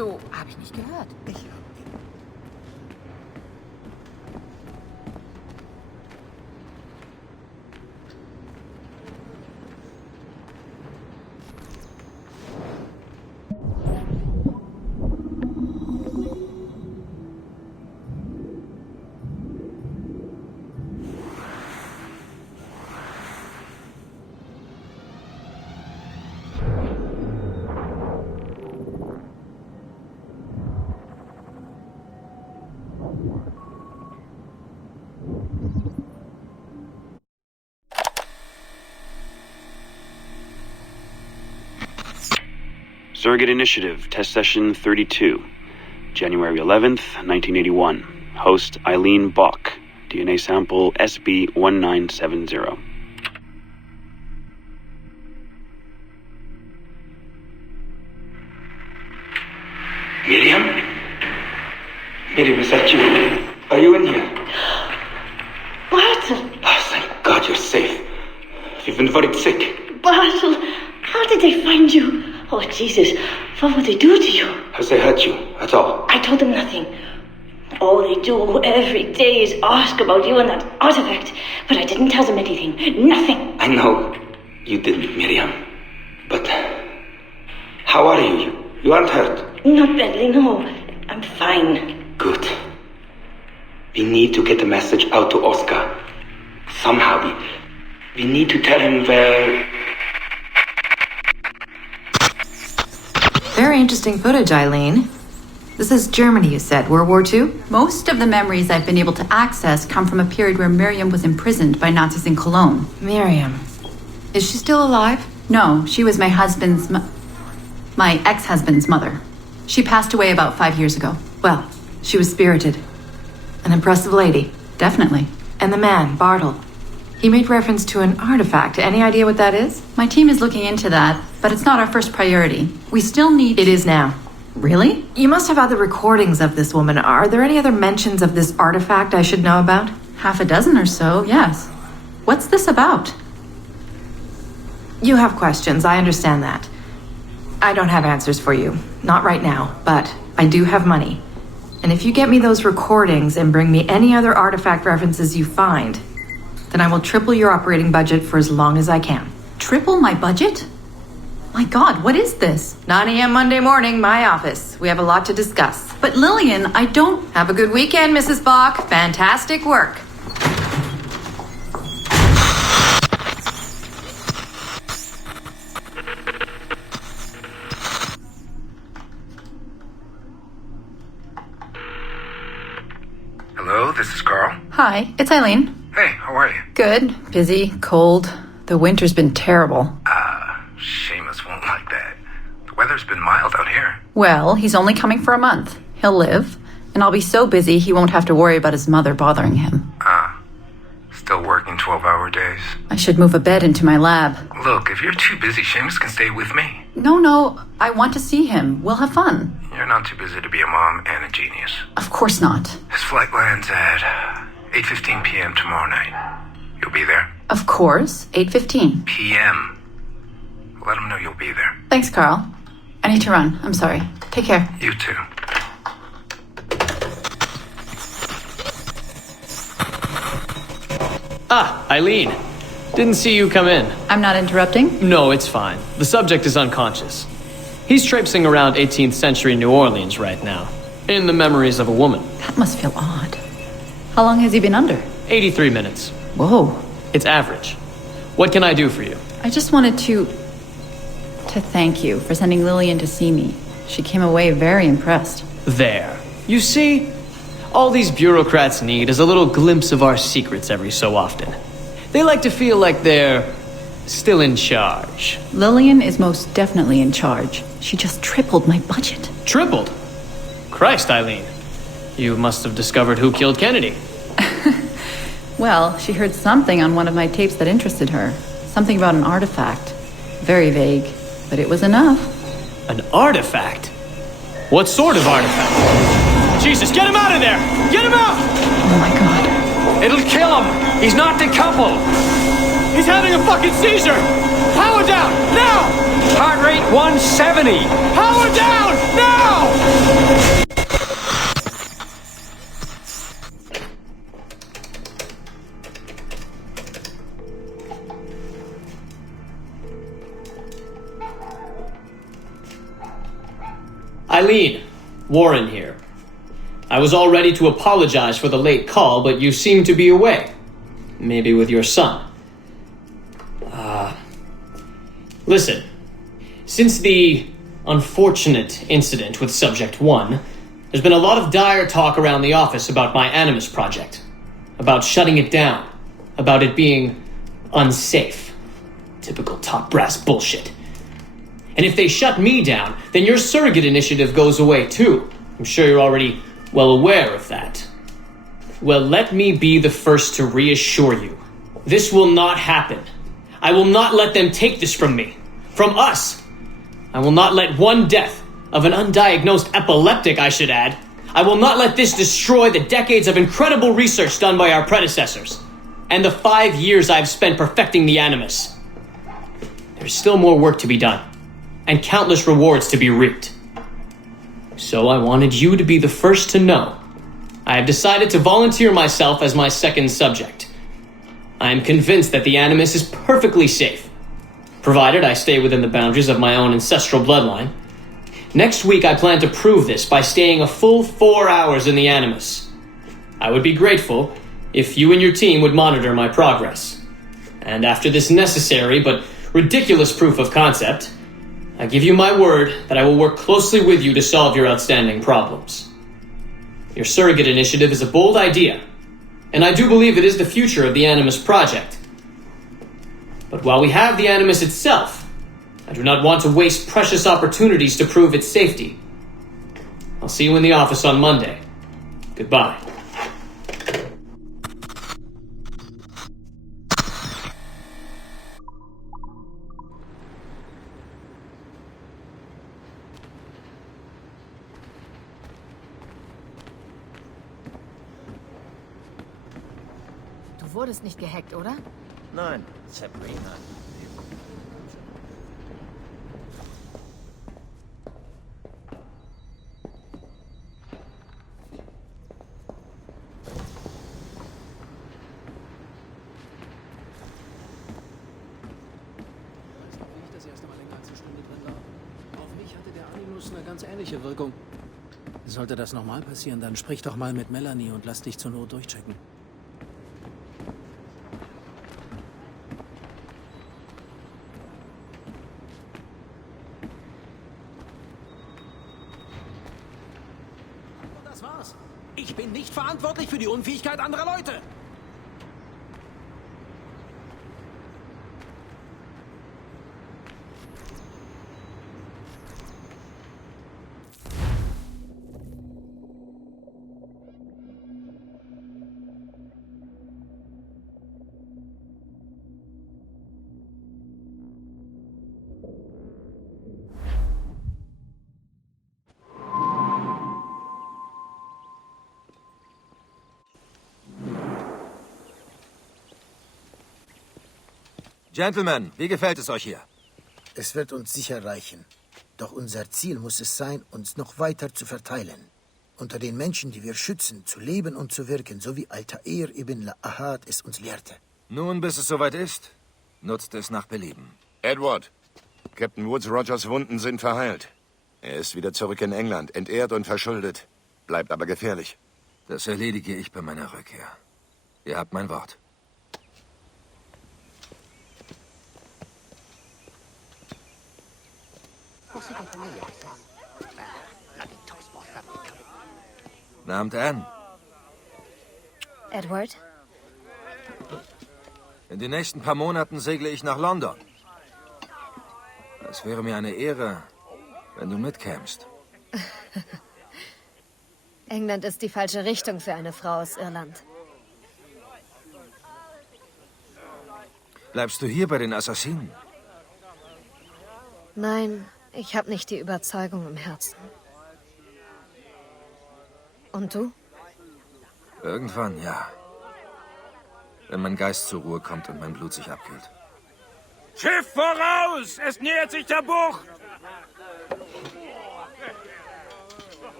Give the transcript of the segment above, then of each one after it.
du? Hab ich nicht gehört. Surrogate Initiative, Test Session 32, January 11th, 1981. Host Eileen Bach, DNA sample SB1970. Miriam? Miriam, is that you? Are you in here? Bartle! Oh, thank God you're safe. You've been worried sick. Bartle, how did they find you? Oh, Jesus, what would they do to you? Has they hurt you at all? I told them nothing. All they do every day is ask about you and that artifact. But I didn't tell them anything. Nothing. I know you didn't, Miriam. But how are you? You aren't hurt? Not badly, no. I'm fine. Good. We need to get the message out to Oscar. Somehow. We need to tell him where... Very interesting footage, Eileen. This is Germany, you said. World War II? Most of the memories I've been able to access come from a period where Miriam was imprisoned by Nazis in Cologne. Miriam. Is she still alive? No, she was my ex-husband's mother. She passed away about 5 years ago. Well, she was spirited. An impressive lady. Definitely. And the man, Bartle. He made reference to an artifact. Any idea what that is? My team is looking into that, but it's not our first priority. We still need... It is now. Really? You must have other recordings of this woman. Are there any other mentions of this artifact I should know about? Half a dozen or so, yes. What's this about? You have questions, I understand that. I don't have answers for you. Not right now, but I do have money. And if you get me those recordings and bring me any other artifact references you find, then I will triple your operating budget for as long as I can. Triple my budget? My God, what is this? 9 a.m. Monday morning, my office. We have a lot to discuss. But Lillian, I don't... Have a good weekend, Mrs. Bach. Fantastic work. Hello, this is Carl. Hi, it's Eileen. Hey, how are you? Good. Busy. Cold. The winter's been terrible. Seamus won't like that. The weather's been mild out here. Well, he's only coming for a month. He'll live. And I'll be so busy he won't have to worry about his mother bothering him. Still working 12-hour days. I should move a bed into my lab. Look, if you're too busy, Seamus can stay with me. No. I want to see him. We'll have fun. You're not too busy to be a mom and a genius. Of course not. His flight lands at 8:15 p.m. tomorrow night. You'll be there? Of course. 8:15. p.m. Let him know you'll be there. Thanks, Carl. I need to run. I'm sorry. Take care. You too. Eileen. Didn't see you come in. I'm not interrupting? No, it's fine. The subject is unconscious. He's traipsing around 18th century New Orleans right now, in the memories of a woman. That must feel odd. How long has he been under? 83 minutes. Whoa. It's average. What can I do for you? I just wanted to thank you for sending Lillian to see me. She came away very impressed. There. You see? All these bureaucrats need is a little glimpse of our secrets every so often. They like to feel like they're still in charge. Lillian is most definitely in charge. She just tripled my budget. Tripled? Christ, Eileen. You must have discovered who killed Kennedy. Well, she heard something on one of my tapes that interested her. Something about an artifact. Very vague, but it was enough. An artifact? What sort of artifact? Jesus, get him out of there! Get him out! Oh my God. It'll kill him! He's not decoupled! He's having a fucking seizure! Power down! Now! Heart rate 170! Power down! Now! Eileen, Warren here. I was all ready to apologize for the late call, but you seem to be away. Maybe with your son. Listen. Since the unfortunate incident with Subject 1, there's been a lot of dire talk around the office about my Animus project. About shutting it down. About it being unsafe. Typical top brass bullshit. And if they shut me down, then your surrogate initiative goes away too. I'm sure you're already well aware of that. Well, let me be the first to reassure you. This will not happen. I will not let them take this from me. From us. I will not let one death, of an undiagnosed epileptic I should add, I will not let this destroy the decades of incredible research done by our predecessors, and the 5 years I've spent perfecting the Animus. There's still more work to be done, and countless rewards to be reaped. So I wanted you to be the first to know. I have decided to volunteer myself as my second subject. I am convinced that the Animus is perfectly safe, provided I stay within the boundaries of my own ancestral bloodline. Next week I plan to prove this by staying a full 4 hours in the Animus. I would be grateful if you and your team would monitor my progress. And after this necessary but ridiculous proof of concept, I give you my word that I will work closely with you to solve your outstanding problems. Your surrogate initiative is a bold idea, and I do believe it is the future of the Animus project. But while we have the Animus itself, I do not want to waste precious opportunities to prove its safety. I'll see you in the office on Monday. Goodbye. Du wurdest nicht gehackt, oder? Nein, Sabrina. Eine ganz ähnliche Wirkung. Sollte das nochmal passieren, dann sprich doch mal mit Melanie und lass dich zur Not durchchecken. Und das war's. Ich bin nicht verantwortlich für die Unfähigkeit anderer Leute. Gentlemen, wie gefällt es euch hier? Es wird uns sicher reichen. Doch unser Ziel muss es sein, uns noch weiter zu verteilen. Unter den Menschen, die wir schützen, zu leben und zu wirken, so wie Altair ibn Ahad es uns lehrte. Nun, bis es soweit ist, nutzt es nach Belieben. Edward, Captain Woods Rogers Wunden sind verheilt. Er ist wieder zurück in England, entehrt und verschuldet. Bleibt aber gefährlich. Das erledige ich bei meiner Rückkehr. Ihr habt mein Wort. Guten Abend, Anne. Edward? In den nächsten paar Monaten segle ich nach London. Es wäre mir eine Ehre, wenn du mitkämst. England ist die falsche Richtung für eine Frau aus Irland. Bleibst du hier bei den Assassinen? Nein, ich habe nicht die Überzeugung im Herzen. Und du? Irgendwann, ja. Wenn mein Geist zur Ruhe kommt und mein Blut sich abkühlt. Schiff voraus! Es nähert sich der Bucht!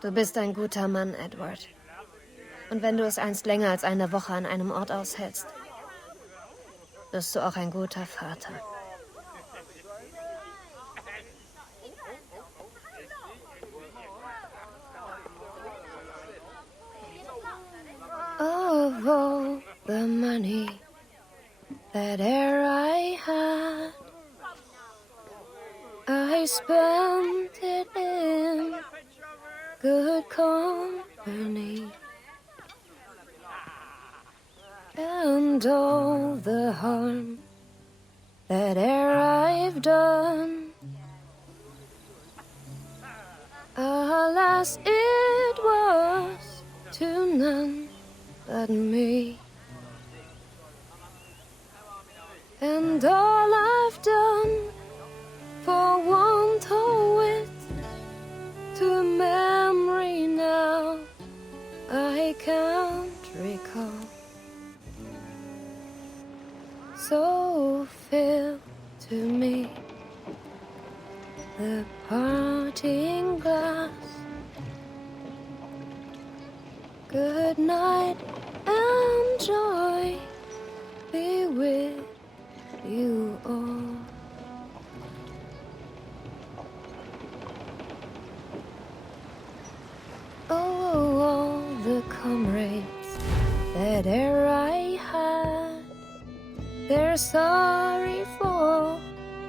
Du bist ein guter Mann, Edward. Und wenn du es einst länger als eine Woche an einem Ort aushältst, wirst du auch ein guter Vater. Of all the money that e'er I had, I spent it in good company. And all the harm that e'er I've done, alas, it was to none but me. And all I've done for want of wit, to memory now I can't recall. So fill to me the parting glass. Good night and joy be with you all. Oh, all the comrades that e'er I had, they're sorry for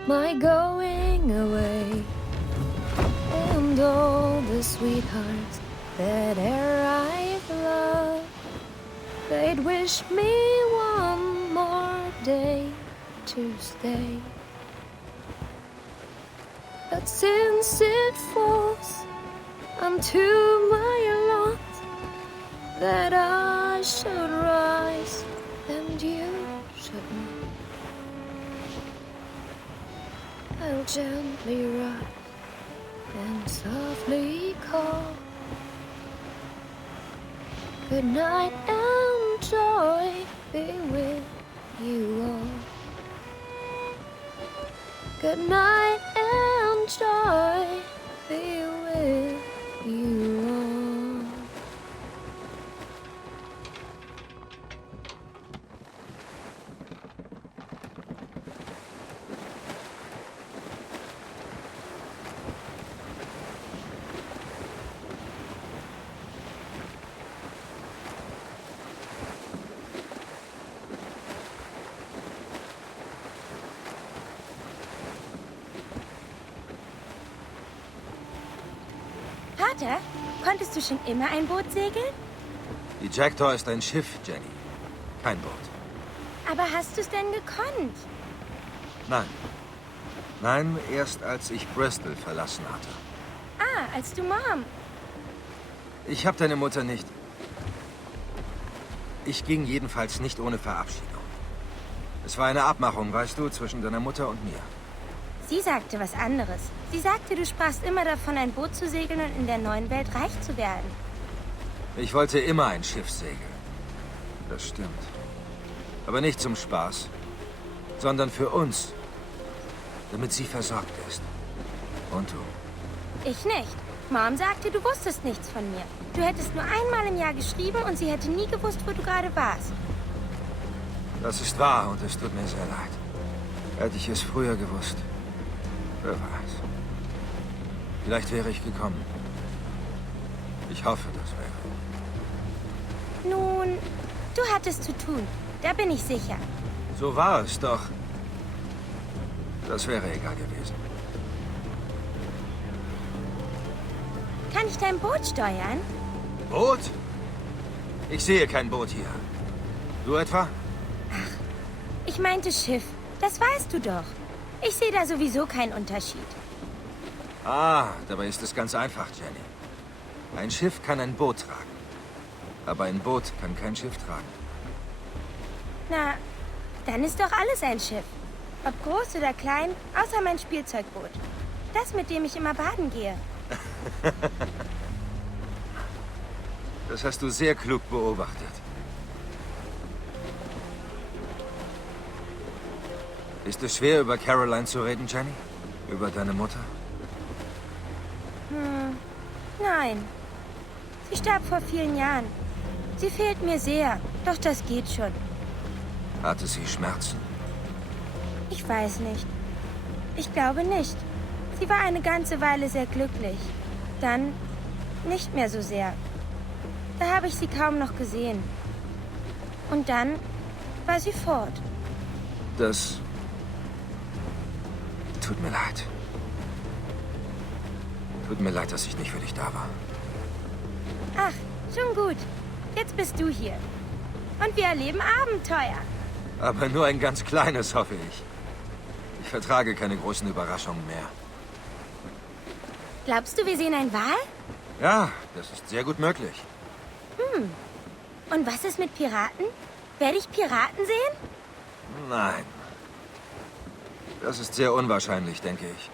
my going away. And all the sweethearts that e'er I've loved, they'd wish me one more day to stay. But since it falls unto my lot that I should rise and you should not, I'll gently rise and softly call. Good night and joy be with you all. Good night and joy be with you all. Vater, konntest du schon immer ein Boot segeln? Die Jackdaw ist ein Schiff, Jenny. Kein Boot. Aber hast du es denn gekonnt? Nein. Nein, erst als ich Bristol verlassen hatte. Ah, als du Mom. Ich habe deine Mutter nicht... Ich ging jedenfalls nicht ohne Verabschiedung. Es war eine Abmachung, weißt du, zwischen deiner Mutter und mir. Sie sagte was anderes. Sie sagte, du sprachst immer davon, ein Boot zu segeln und in der neuen Welt reich zu werden. Ich wollte immer ein Schiff segeln. Das stimmt. Aber nicht zum Spaß, sondern für uns. Damit sie versorgt ist. Und du? Ich nicht. Mom sagte, du wusstest nichts von mir. Du hättest nur einmal im Jahr geschrieben und sie hätte nie gewusst, wo du gerade warst. Das ist wahr und es tut mir sehr leid. Hätte ich es früher gewusst. Wer weiß. Vielleicht wäre ich gekommen. Ich hoffe, das wäre. Nun, du hattest zu tun. Da bin ich sicher. So war es doch. Das wäre egal gewesen. Kann ich dein Boot steuern? Boot? Ich sehe kein Boot hier. Du etwa? Ach, ich meinte Schiff. Das weißt du doch. Ich sehe da sowieso keinen Unterschied. Ah, dabei ist es ganz einfach, Jenny. Ein Schiff kann ein Boot tragen. Aber ein Boot kann kein Schiff tragen. Na, dann ist doch alles ein Schiff. Ob groß oder klein, außer mein Spielzeugboot. Das, mit dem ich immer baden gehe. Das hast du sehr klug beobachtet. Ist es schwer, über Caroline zu reden, Jenny? Über deine Mutter? Nein. Sie starb vor vielen Jahren. Sie fehlt mir sehr, doch das geht schon. Hatte sie Schmerzen? Ich weiß nicht. Ich glaube nicht. Sie war eine ganze Weile sehr glücklich. Dann nicht mehr so sehr. Da habe ich sie kaum noch gesehen. Und dann war sie fort. Das tut mir leid. Tut mir leid, dass ich nicht für dich da war. Ach, schon gut. Jetzt bist du hier. Und wir erleben Abenteuer. Aber nur ein ganz kleines, hoffe ich. Ich vertrage keine großen Überraschungen mehr. Glaubst du, wir sehen ein Wal? Ja, das ist sehr gut möglich. Und was ist mit Piraten? Werde ich Piraten sehen? Nein. Das ist sehr unwahrscheinlich, denke ich.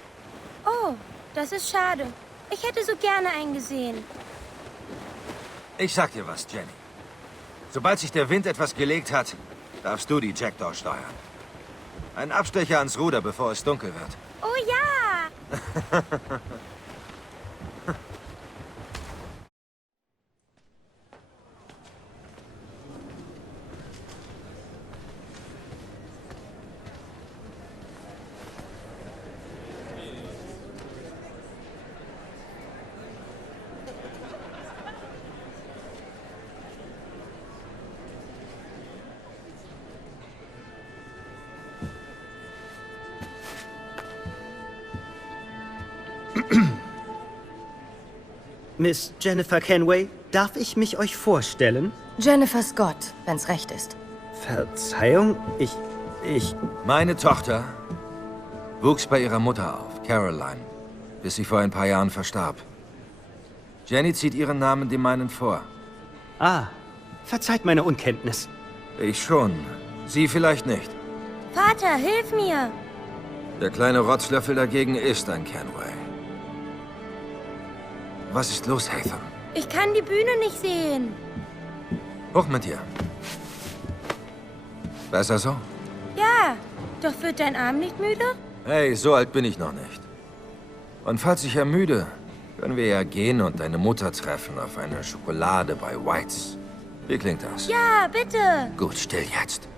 Oh, das ist schade. Ich hätte so gerne einen gesehen. Ich sag dir was, Jenny. Sobald sich der Wind etwas gelegt hat, darfst du die Jackdaw steuern. Ein Abstecher ans Ruder, bevor es dunkel wird. Oh ja! Miss Jennifer Kenway, darf ich mich euch vorstellen? Jennifer Scott, wenn's recht ist. Verzeihung, ich... Meine Tochter wuchs bei ihrer Mutter auf, Caroline, bis sie vor ein paar Jahren verstarb. Jenny zieht ihren Namen dem meinen vor. Ah, verzeiht meine Unkenntnis. Ich schon. Sie vielleicht nicht. Vater, hilf mir! Der kleine Rotzlöffel dagegen ist ein Kenway. Was ist los, Hatham? Ich kann die Bühne nicht sehen. Hoch mit dir. Besser so? Ja, doch wird dein Arm nicht müde? Hey, so alt bin ich noch nicht. Und falls ich ermüde, können wir ja gehen und deine Mutter treffen auf eine Schokolade bei Whites. Wie klingt das? Ja, bitte. Gut, still jetzt.